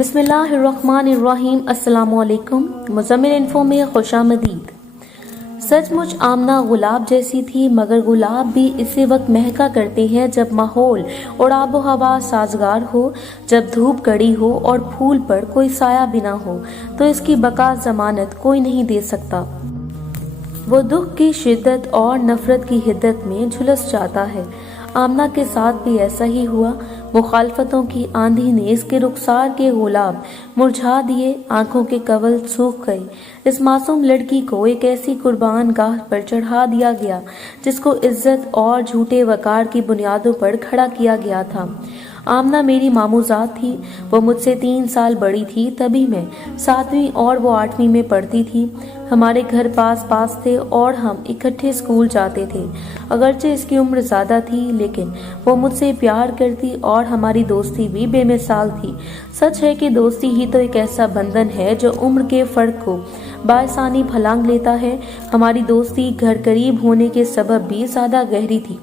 بسم اللہ الرحمن الرحیم۔ السلام علیکم۔ مزمل انفو میں خوش آمدید۔ سچ مچ آمنہ گلاب جیسی تھی، مگر گلاب بھی اسی وقت مہکا کرتے ہیں جب ماحول اور آب و ہوا سازگار ہو، جب دھوپ کڑی ہو اور پھول پر کوئی سایہ بھی نہ ہو تو اس کی بقا ضمانت کوئی نہیں دے سکتا۔ وہ دکھ کی شدت اور نفرت کی حدت میں جھلس جاتا ہے۔ آمنہ کے ساتھ بھی ایسا ہی ہوا۔ مخالفتوں کی آندھی نے اس کے رخسار کے گلاب مرجھا دیے، آنکھوں کے کنول سوکھ گئے۔ اس معصوم لڑکی کو ایک ایسی قربان گاہ پر چڑھا دیا گیا جس کو عزت اور جھوٹے وقار کی بنیادوں پر کھڑا کیا گیا تھا۔ آمنہ میری ماموزاد تھی۔ وہ مجھ سے 3 سال بڑی تھی، تبھی میں 7ویں اور وہ 8ویں میں پڑھتی تھی۔ ہمارے گھر پاس پاس تھے اور ہم اکٹھے اسکول جاتے تھے۔ اگرچہ اس کی عمر زیادہ تھی، لیکن وہ مجھ سے پیار کرتی اور ہماری دوستی بھی بے مثال تھی۔ سچ ہے کہ دوستی ہی تو ایک ایسا بندھن ہے جو عمر کے فرق کو بآسانی پھلانگ لیتا ہے۔ ہماری دوستی گھر قریب ہونے کے سبب بھی زیادہ گہری تھی،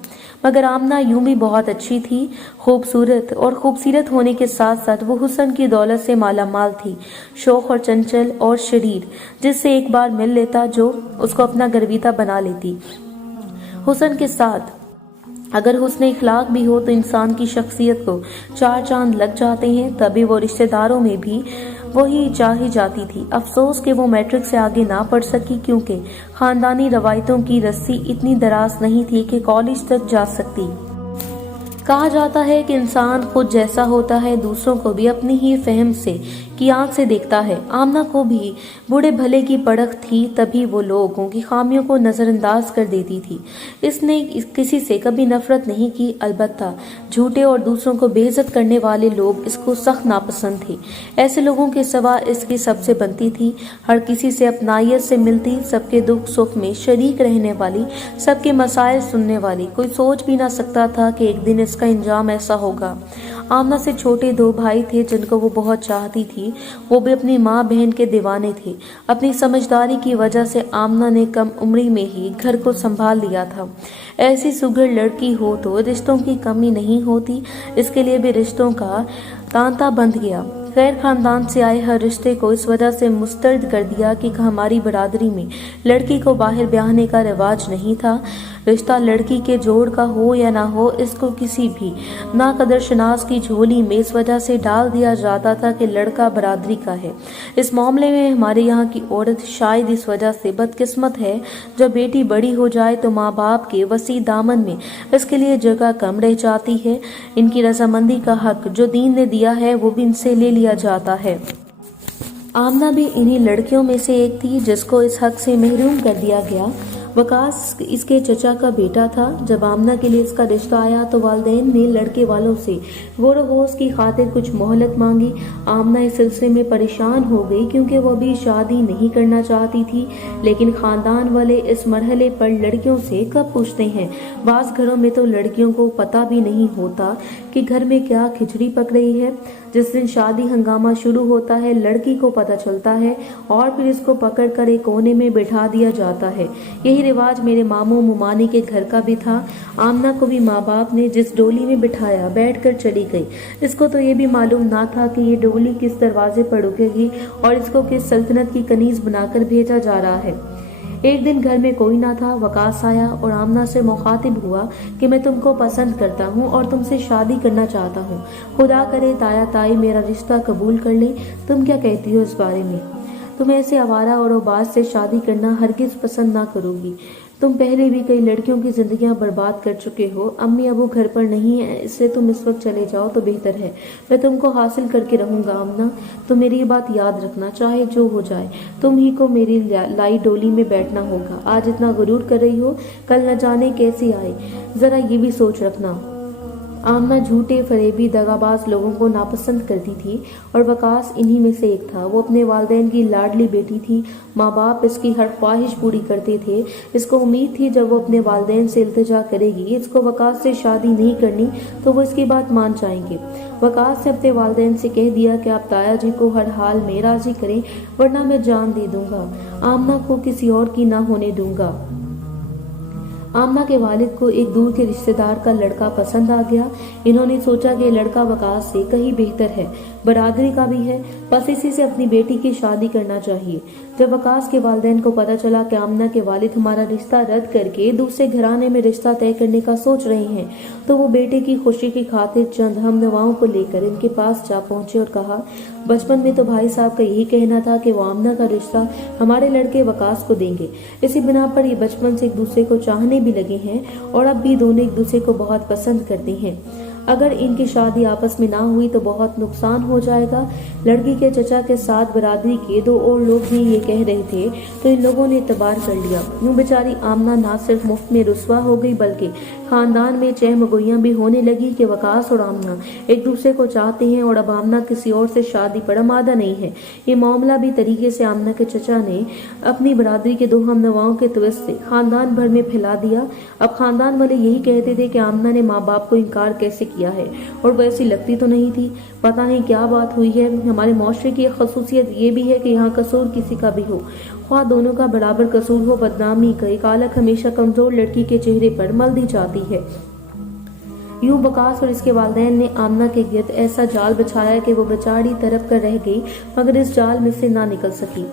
مگر آمنہ یوں بھی بہت اچھی تھی۔ خوبصورت ہونے کے ساتھ ساتھ وہ حسن کی دولت سے مالا مال تھی، شوخ اور چنچل اور شریر، جس سے ایک بار مل لیتا جو اس کو اپنا گرویدہ بنا لیتی۔ حسن کے ساتھ اگر حسن اخلاق بھی ہو تو انسان کی شخصیت کو 4 چاند لگ جاتے ہیں۔ تبھی وہ رشتہ داروں میں بھی وہی چاہی جاتی تھی۔ افسوس کہ وہ میٹرک سے آگے نہ پڑھ سکی، کیونکہ خاندانی روایتوں کی رسی اتنی دراز نہیں تھی کہ کالج تک جا سکتی۔ کہا جاتا ہے کہ انسان خود جیسا ہوتا ہے، دوسروں کو بھی اپنی ہی فہم کی آنکھ سے دیکھتا ہے۔ آمنہ کو بھی بڑے بھلے کی پرکھ تھی، تبھی وہ لوگوں کی خامیوں کو نظر انداز کر دیتی تھی۔ اس نے کسی سے کبھی نفرت نہیں کی، البتہ جھوٹے اور دوسروں کو بے عزت کرنے والے لوگ اس کو سخت ناپسند تھے۔ ایسے لوگوں کے سوا اس کی سب سے بنتی تھی، ہر کسی سے اپنائیت سے ملتی، سب کے دکھ سکھ میں شریک رہنے والی، سب کے مسائل سننے والی۔ کوئی سوچ بھی نہ سکتا تھا کہ ایک دن اس کا انجام ایسا ہوگا۔ آمنہ سے چھوٹے 2 بھائی تھے جن کو وہ بہت چاہتی تھی۔ وہ بھی اپنی ماں بہن کے دیوانے تھے۔ اپنی سمجھداری کی وجہ سے آمنہ نے کم عمری میں ہی گھر کو سنبھال لیا تھا۔ ایسی سگڑ لڑکی ہو تو رشتوں کی کمی نہیں ہوتی، اس کے لیے بھی رشتوں کا تانتا بندھ گیا۔ غیر خاندان سے آئے ہر رشتے کو اس وجہ سے مسترد کر دیا کہ ہماری برادری میں لڑکی کو باہر بیاہنے کا رواج نہیں تھا۔ رشتہ لڑکی کے جوڑ کا ہو یا نہ ہو، اس کو کسی بھی ناقدر شناس کی جھولی میں اس وجہ سے ڈال دیا جاتا تھا کہ لڑکا برادری کا ہے۔ اس معاملے میں ہمارے یہاں کی عورت شاید اس وجہ سے بدقسمت ہے، جب بیٹی بڑی ہو جائے تو ماں باپ کے وسیع دامن میں اس کے لیے جگہ کم رہ جاتی ہے۔ ان کی رضامندی کا حق جو دین نے دیا ہے وہ بھی ان سے لے لیا جاتا ہے۔ آمنہ بھی انہی لڑکیوں میں سے ایک تھی جس کو اس حق سے محروم کر دیا گیا۔ وقاص اس کے چچا کا بیٹا تھا۔ جب آمنہ کے لیے اس کا رشتہ آیا تو والدین نے لڑکے والوں سے غور و خوض کی خاطر کچھ مہلت مانگی۔ آمنہ اس سلسلے میں پریشان ہو گئی، کیونکہ وہ ابھی شادی نہیں کرنا چاہتی تھی، لیکن خاندان والے اس مرحلے پر لڑکیوں سے کب پوچھتے ہیں۔ بعض گھروں میں تو لڑکیوں کو پتہ بھی نہیں ہوتا کہ گھر میں کیا کھچڑی پک رہی ہے۔ جس دن شادی ہنگامہ شروع ہوتا ہے، لڑکی کو پتہ چلتا ہے اور پھر اس کو پکڑ کر ایک کونے میں بٹھا دیا جاتا ہے۔ یہی رواج میرے ماموں ممانی کے گھر کا بھی تھا۔ آمنہ کو بھی ماں باپ نے جس ڈولی میں بٹھایا، بیٹھ کر چلی گئی۔ اس کو تو یہ بھی معلوم نہ تھا کہ یہ ڈولی کس دروازے پر رکے گی اور اس کو کس سلطنت کی کنیز بنا کر بھیجا جا رہا ہے۔ ایک دن گھر میں کوئی نہ تھا۔ وقاص آیا اور آمنہ سے مخاطب ہوا کہ میں تم کو پسند کرتا ہوں اور تم سے شادی کرنا چاہتا ہوں۔ خدا کرے تایا تائی میرا رشتہ قبول کر لیں۔ تم کیا کہتی ہو اس بارے میں؟ تم ایسے آوارہ اور اوباش سے شادی کرنا ہرگز پسند نہ کرو گی۔ تم پہلے بھی کئی لڑکیوں کی زندگیاں برباد کر چکے ہو۔ امی ابو گھر پر نہیں ہیں، اس لیے تم اس وقت چلے جاؤ تو بہتر ہے۔ میں تم کو حاصل کر کے رہوں گا آمنہ۔ تم میری یہ بات یاد رکھنا، چاہے جو ہو جائے تم ہی کو میری لائی ڈولی میں بیٹھنا ہوگا۔ آج اتنا غرور کر رہی ہو، کل نہ جانے کیسے آئے، ذرا یہ بھی سوچ رکھنا۔ آمنہ جھوٹے فریبی دغاباز لوگوں کو ناپسند کرتی تھی اور وقاص انہی میں سے ایک تھا۔ وہ اپنے والدین کی لاڈلی بیٹی تھی۔ ماں باپ اس کی ہر خواہش پوری کرتے تھے۔ اس کو امید تھی جب وہ اپنے والدین سے التجا کرے گی، اس کو وقاص سے شادی نہیں کرنی، تو وہ اس کی بات مان جائیں گے۔ وقاص نے اپنے والدین سے کہہ دیا کہ آپ تایا جی کو ہر حال میں راضی کریں، ورنہ میں جان دے دوں گا، آمنہ کو کسی اور کی نہ ہونے دوں گا۔ आमना के वालिद को एक दूर के रिश्तेदार का लड़का पसंद आ गया। इन्होंने सोचा कि लड़का वकास से कहीं बेहतर है, बरादरी का भी है, बस इसी से अपनी बेटी की शादी करना चाहिए। जब वकास के वालिदैन को पता चला कि आमना के वालिद हमारा रिश्ता रद्द करके दूसरे घराने में रिश्ता तय करने का सोच रहे हैं, तो वो बेटे की खुशी की खातिर चंद हमनवाओं को लेकर इनके पास जा पहुंचे और कहा, बचपन में तो भाई साहब का यही कहना था कि वो आमना का रिश्ता हमारे लड़के वकास को देंगे। इसी बिना पर ये बचपन से एक दूसरे को चाहने भी लगे हैं और अब भी दोनों एक दूसरे को बहुत पसंद करते हैं। अगर इनकी शादी आपस में ना हुई तो बहुत नुकसान हो जाएगा। लड़की के चचा के साथ बरादरी के 2 और लोग भी ये कह रहे थे, तो इन लोगों ने इतबार कर लिया। यूं बेचारी आमना ना सिर्फ मुफ्त में रुसवा हो गई, बल्कि खानदान में चहमगोइयां भी होने लगी कि वकास और आमना एक दूसरे को चाहते हैं और अब आमना किसी और से शादी पर आमादा नहीं है। ये मामला भी तरीके से आमना के चचा ने अपनी बरादरी के 2 हमनवाओं के तवज्जुह से खानदान भर में फैला दिया। अब खानदान वाले यही कहते थे कि आमना ने माँ बाप को इनकार कैसे किया है, और वो ऐसी लगती तो नहीं थी। पता नहीं क्या बात हुई है। हमारे माशरे की एक खसूसियत ये भी है कि यहाँ कसूर किसी का भी हो, ख्वाह दोनों का बराबर कसूर हो, बदनामी का एक आलक हमेशा कमजोर लड़की के चेहरे पर मल दी जाती है। यूं वकास और इसके वालिदैन ने आमना के गिर्द ऐसा जाल बिछाया कि वो बेचारी तड़प कर रह गई, मगर इस जाल में से ना निकल सकी।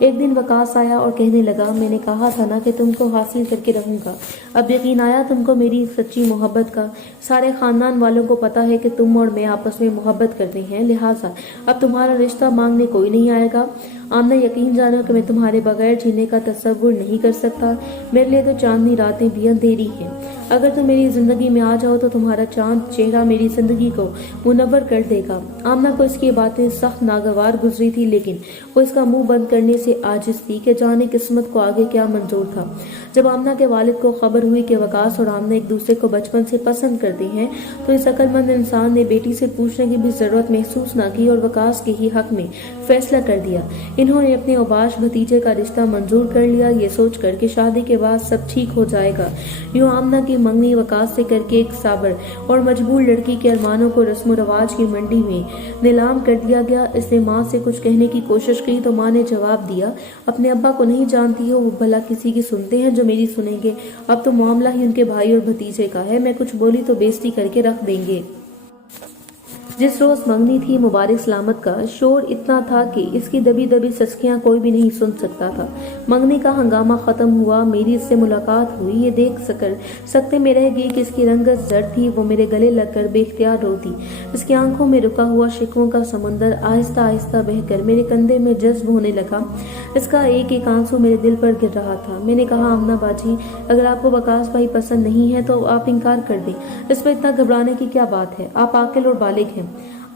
एक दिन वकास आया और कहने लगा, मैंने कहा था ना कि तुमको हासिल करके रहूंगा। अब यकीन आया तुमको मेरी सच्ची मोहब्बत का। सारे खानदान वालों को पता है कि तुम और मैं आपस में मोहब्बत करते हैं, लिहाजा अब तुम्हारा रिश्ता मांगने कोई नहीं आएगा। आमना, यकीन जानो कि मैं तुम्हारे बगैर जीने का तसव्वुर नहीं कर सकता। मेरे लिए तो चांदनी रातें भी अंधेरी हैं। अगर तुम मेरी जिंदगी में आ जाओ तो तुम्हारा चांद चेहरा मेरी जिंदगी को मुनव्वर कर देगा। आमना को इसकी बातें सख्त नागवार गुजरी थी, लेकिन वो इसका मुंह बंद करने से आजिज थी कि जाने किस्मत को आगे क्या मंजूर था। जब आमना के वालिद को खबर हुई कि वकास और आमना एक दूसरे को बचपन से पसंद करते हैं, तो इस अक्लमंद इंसान ने बेटी से पूछने की भी जरूरत महसूस न की और वकास के ही हक में फैसला कर दिया। इन्होंने अपने औबाश भतीजे का रिश्ता मंजूर कर लिया, ये सोचकर कि शादी के बाद सब ठीक हो जाएगा। यूं आमना की मंगनी वकास से करके एक साबर और मजबूर लड़की के अरमानों को रस्म रवाज की मंडी में नीलाम कर दिया गया। इसने माँ से कुछ कहने की कोशिश की तो माँ ने जवाब दिया, अपने अब्बा को नहीं जानती हो, वो भला किसी की सुनते हैं जो मेरी सुनेंगे। अब तो मामला ही उनके भाई और भतीजे का है, मैं कुछ बोली तो बेइज्जती करके रख देंगे। जिस रोज मंगनी थी, मुबारक सलामत का शोर इतना था कि इसकी दबी दबी सस्कियां कोई भी नहीं सुन सकता था। मंगनी का हंगामा खत्म हुआ, मेरी इससे मुलाकात हुई। ये देख सकते में रह गई कि इसकी रंगत जर्द थी। वो मेरे गले लगकर बेख्तियार रोती। इसकी आंखों में रुका हुआ शिकवों का समंदर आहिस्ता आहिस्ता बहकर मेरे कंधे में जज्ब होने लगा। इसका एक एक आंसू मेरे दिल पर गिर रहा था। मैंने कहा, आमना बाजी, अगर आपको वकास भाई पसंद नहीं है तो आप इनकार कर दें। इस पर इतना घबराने की क्या बात है, आप आकिल और बालिग हैं।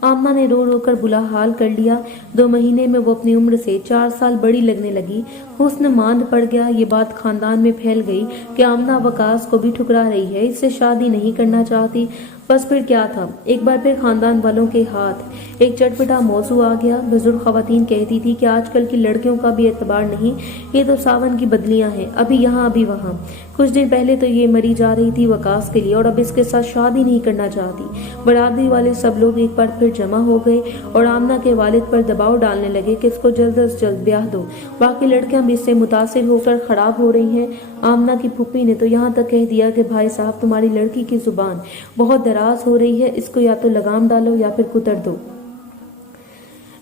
आमना ने रो रो कर बुला हाल कर लिया। 2 महीने में वो अपनी उम्र से 4 साल बड़ी लगने लगी। हुस्न मांद पड़ गया। ये बात खानदान में फैल गई कि आमना वकास को भी ठुकरा रही है, इससे शादी नहीं करना चाहती। बस फिर क्या था, एक बार फिर खानदान वालों के हाथ एक चटपटा मौजू आ गया। बुजुर्ग खवातीन कहती थी कि आजकल की लड़कियों का भी एतबार नहीं, ये तो सावन की बदलियां हैं, अभी यहाँ अभी वहाँ। कुछ दिन पहले तो ये मरी जा रही थी वकास के लिए और अब इसके साथ शादी नहीं करना चाहती। बरादरी वाले सब लोग एक बार फिर जमा हो गए और आमना के वालिद पर दबाव डालने लगे कि इसको जल्द अज जल्द ब्याह दो। बाकी लड़कियां भी इससे मुतासिर होकर खराब हो रही हैं। आमना की फूफी ने तो यहाँ तक कह दिया कि भाई साहब, तुम्हारी लड़की की जुबान बहुत दराज हो रही है, इसको या तो लगाम डालो या फिर कुतर दो।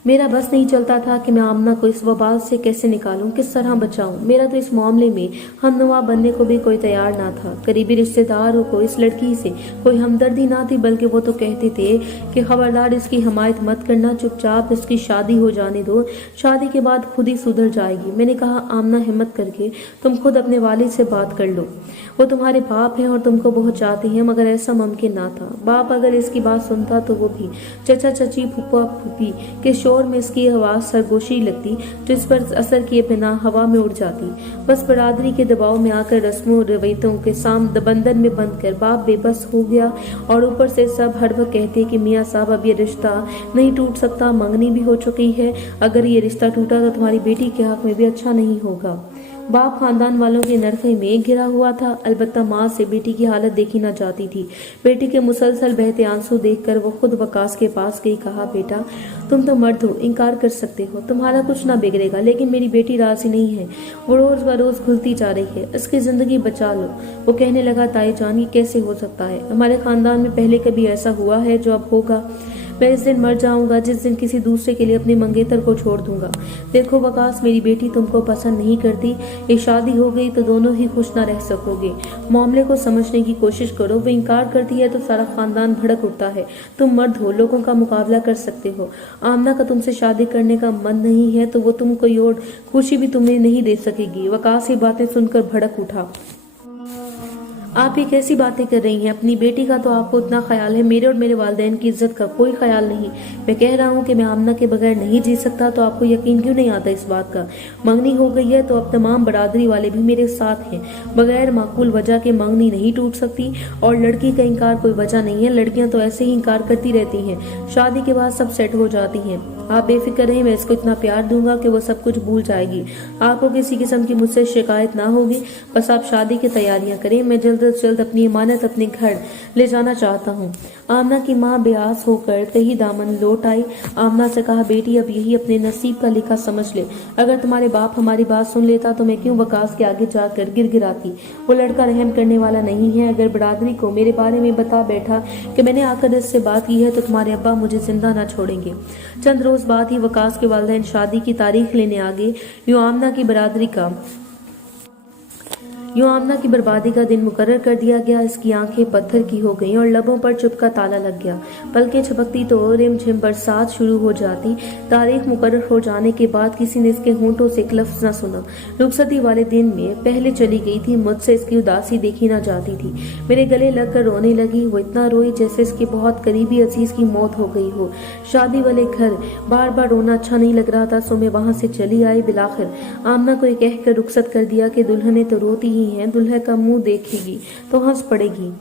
मेरा बस नहीं चलता था कि मैं आमना को इस वबाल से कैसे निकालूं, किस तरह बचाऊं। मेरा तो इस मामले में हमनुमा बनने को भी कोई तैयार ना था। करीबी रिश्तेदारों को इस लड़की से कोई हमदर्दी ना थी, बल्कि वो तो कहते थे कि खबरदार इसकी हमायत मत करना, चुपचाप इसकी शादी हो जाने दो, शादी के बाद खुद ही सुधर जाएगी। मैंने कहा, आमना, हिम्मत करके तुम खुद अपने वालिद से बात कर लो, वो तुम्हारे बाप हैं और तुमको बहुत चाहते हैं, मगर ऐसा मुमकिन ना था। बाप अगर इसकी बात सुनता तो वो भी चचा चची फूफा फूफी के शोर में इसकी आवाज सरगोशी लगती, जो इस पर असर किए बिना हवा में उड़ जाती। बस बरादरी के दबाव में आकर रस्मों रवैतों के बंधन में बंद कर बाप बेबस हो गया और ऊपर से सब हर वक्त कहते कि मियाँ साहब, अब ये रिश्ता नहीं टूट सकता, मंगनी भी हो चुकी है, अगर ये रिश्ता टूटा तो तुम्हारी बेटी के हक में भी अच्छा नहीं होगा। बाप खानदान वालों के नरखे में घिरा हुआ था। अलबत्ता माँ से बेटी की हालत देखी न जाती थी। बेटी के मुसलसल बहते आंसू देखकर वो खुद वकास के पास गई। कहा, बेटा तुम तो मर्द हो, इनकार कर सकते हो, तुम्हारा कुछ ना बिगड़ेगा, लेकिन मेरी बेटी राजी नहीं है। वो रोज बरोज घुलती जा रही है, इसकी जिंदगी बचा लो। वो कहने लगा, ताई जान ये कैसे हो सकता है? हमारे खानदान में पहले कभी ऐसा हुआ है जो अब होगा? मैं इस दिन मर जाऊंगा जिस दिन किसी दूसरे के लिए अपने मंगेतर को छोड़ दूंगा। देखो वकास, मेरी बेटी तुमको पसंद नहीं करती। ये शादी हो गई तो दोनों ही खुश ना रह सकोगे। मामले को समझने की कोशिश करो। वो इनकार करती है तो सारा खानदान भड़क उठता है। तुम मर्द हो, लोगों का मुकाबला कर सकते हो। आमना का तुमसे शादी करने का मन नहीं है तो वो तुम कोई और खुशी भी तुम्हें नहीं दे सकेगी। वकास ये बातें सुनकर भड़क उठा। आप ये कैसी बातें कर रही हैं? अपनी बेटी का तो आपको उतना ख्याल है, मेरे और मेरे वालिदैन की इज्जत का कोई ख्याल नहीं। मैं कह रहा हूँ कि मैं आमना के बगैर नहीं जी सकता, तो आपको यकीन क्यों नहीं आता इस बात का? मंगनी हो गई है तो अब तमाम बरादरी वाले भी मेरे साथ हैं। बगैर माकूल वजह के मंगनी नहीं टूट सकती, और लड़की का इनकार कोई वजह नहीं है। लड़कियां तो ऐसे ही इनकार करती रहती हैं, शादी के बाद सब सेट हो जाती हैं। आप बेफिक्र रहें, मैं इसको इतना प्यार दूंगा कि वो सब कुछ भूल जाएगी। आपको किसी किस्म की मुझसे शिकायत ना होगी। बस आप शादी की तैयारियां करें। मैं जल्द से जल्द अपनी इमानत अपने घर ले जाना चाहता हूँ। आमना की माँ बेआस होकर तही दामन लौट आई। आमना से कहा, बेटी अब यही अपने नसीब का लिखा समझ ले। अगर तुम्हारे बाप हमारी बात सुन लेता तो मैं क्यों वकास के आगे जाकर गिड़गिड़ाती। वो लड़का रहम करने वाला नहीं है। अगर बरादरी को मेरे बारे में बता बैठा कि मैंने आकर इससे बात की है तो तुम्हारे अब्बा मुझे जिंदा न छोड़ेंगे। चंद रोज बाद ही वकास के वालिदैन शादी की तारीख लेने आ गए। यूं आमना की बर्बादी का दिन मुकर्रर कर दिया गया। इसकी आंखें पत्थर की हो गईं और लबों पर चुप का ताला लग गया। पलकें झपकती तो रिमझिम बरसात शुरू हो जाती। तारीख मुकर्रर हो जाने के बाद किसी ने इसके होंठों से एक लफ्ज न सुना। रुखसती वाले दिन में पहले चली गई थी। मुझसे इसकी उदासी देखी न जाती थी। मेरे गले लगकर रोने लगी। वो इतना रोई जैसे इसके बहुत करीबी अजीज की मौत हो गई हो। शादी वाले घर बार बार रोना अच्छा नहीं लग रहा था, सो मैं वहां से चली आई। बिलाखिर आमना को कहकर रुखसत कर दिया कि दुल्हने तो रोती ही हैं, दुल्हे का मुंह देखेगी तो हंस पड़ेगी।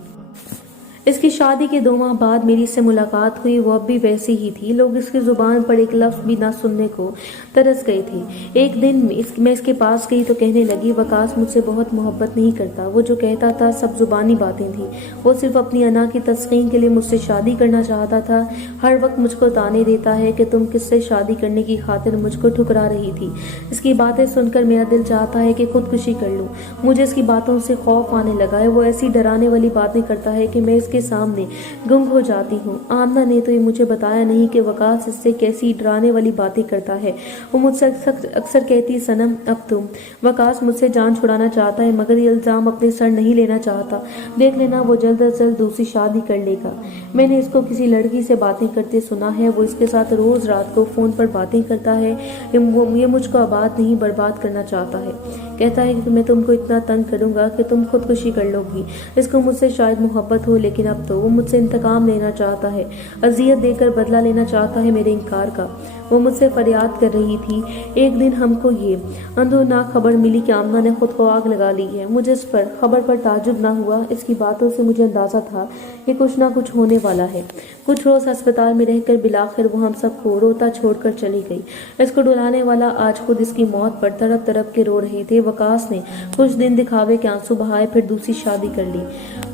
इसकी शादी के 2 माह बाद मेरी इससे मुलाकात हुई। वो अब भी वैसी ही थी। लोग इसकी जुबान पर एक लफ्ज भी ना सुनने को तरस गए थे। एक दिन मैं इसके पास गई तो कहने लगी, वकास मुझसे बहुत मोहब्बत नहीं करता। वो जो कहता था सब जुबानी बातें थी। वो सिर्फ अपनी अना की तस्कीन के लिए मुझसे शादी करना चाहता था। हर वक्त मुझको ताने देता है कि तुम किससे शादी करने की खातिर मुझको ठुकरा रही थी। इसकी बातें सुनकर मेरा दिल चाहता है कि खुदकुशी कर लूं। मुझे इसकी बातों से खौफ आने लगा है। वो ऐसी डराने वाली बातें करता है कि मैं के सामने गुंग हो जाती हूँ। आमना ने तो ये मुझे बताया नहीं कि वकास इससे कैसी डराने वाली बातें करता है। वो मुझसे अक्सर कहती, सनम अब तुम, वकास मुझसे जान छुड़ाना चाहता है मगर ये इल्जाम अपने सर नहीं लेना चाहता। देख लेना वो जल्द से जल्द दूसरी शादी कर लेगा। मैंने इसको किसी लड़की से बातें करते सुना है। वो इसके साथ रोज रात को फोन पर बातें करता है। ये मुझको आबाद नहीं बर्बाद करना चाहता है। कहता है कि मैं तुमको इतना तंग करूंगा कि तुम खुदकुशी कर लोगी। इसको मुझसे शायद मोहब्बत हो, लेकिन अब तो वो मुझसे इंतकाम लेना चाहता है। अजियत देकर बदला लेना चाहता है मेरे इनकार का। वो मुझसे फरियाद कर रही थी। एक दिन हमको ये अंदोनाक खबर मिली कि आमना ने खुद को आग लगा ली है। मुझे इस पर खबर पर ताजुब ना हुआ। इसकी बातों से मुझे अंदाजा था कि कुछ ना कुछ होने वाला है। कुछ रोज अस्पताल में रहकर बिलाखिर वो हम सबको रोता छोड़कर चली गई। इसको डुलाने वाला आज खुद इसकी मौत पर तड़प तड़प के रो रहे थे। वकास ने कुछ दिन दिखावे के आंसू बहाए, फिर दूसरी शादी कर ली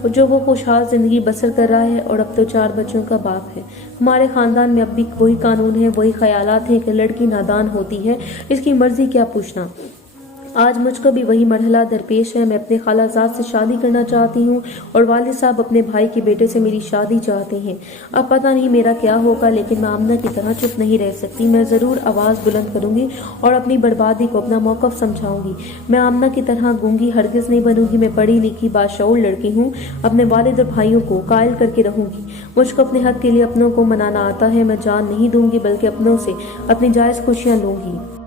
जो वो खुशहाल जिंदगी बसर कर रहा है और अब तो 4 बच्चों का बाप है। हमारे खानदान में अब भी वही कानून है, वही ख्यालात हैं कि लड़की नादान होती है, इसकी मर्जी क्या पूछना। आज मुझको भी वही मरहला दरपेश है। मैं अपने खालाजाद से शादी करना चाहती हूँ और वालिद साहब अपने भाई के बेटे से मेरी शादी चाहते हैं। अब पता नहीं मेरा क्या होगा, लेकिन मैं आमना की तरह चुप नहीं रह सकती। मैं जरूर आवाज बुलंद करूंगी और अपनी बर्बादी को अपना मौकफ समझाऊंगी। मैं आमना की तरह गूंगी हरगिज नहीं बनूंगी। मैं पढ़ी लिखी बाशऊर लड़की हूँ। अपने वालिद और भाइयों को कायल करके रहूंगी। मुझको अपने हक के लिए अपनों को मनाना आता है। मैं जान नहीं दूंगी बल्कि अपनों से अपनी जायज खुशियां लूंगी।